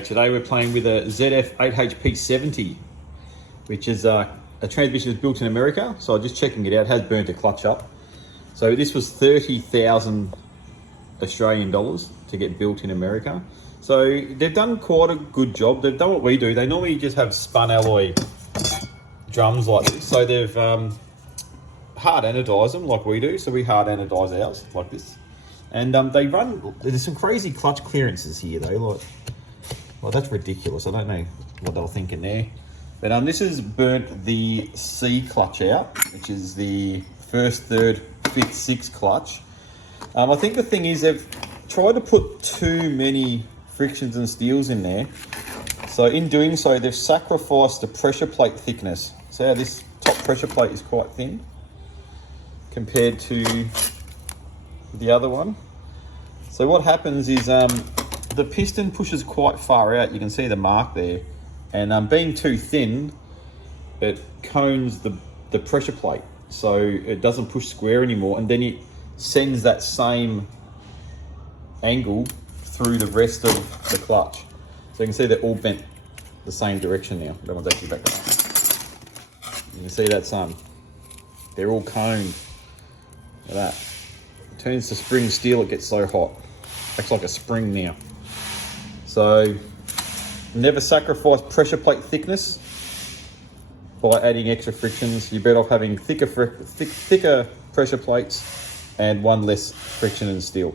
Today we're playing with a ZF8HP70, which is a transmission that's built in America. So I'm just checking it out. It has burnt a clutch up. So this was 30,000 Australian dollars to get built in America. So they've done quite a good job. They've done what we do. They normally just have spun alloy drums like this. So they've hard anodized them like we do. So we hard anodize ours like this. And they run, there's some crazy clutch clearances here though. Like, well, that's ridiculous. I don't know what they were thinking there. But this has burnt the C clutch out, which is the first, third, fifth, sixth clutch. I think the thing is they've tried to put too many frictions and steels in there. So in doing so, they've sacrificed the pressure plate thickness. So how this top pressure plate is quite thin compared to the other one. So what happens is the piston pushes quite far out. You can see the mark there, and being too thin, it cones the pressure plate, so it doesn't push square anymore, and then it sends that same angle through the rest of the clutch. So you can see they're all bent the same direction now. That one's actually back up. You can see that's they're all coned. Look at that. It turns to spring steel. It gets so hot. Acts like a spring now. So never sacrifice pressure plate thickness by adding extra frictions. You're better off having thicker pressure plates and one less friction and steel.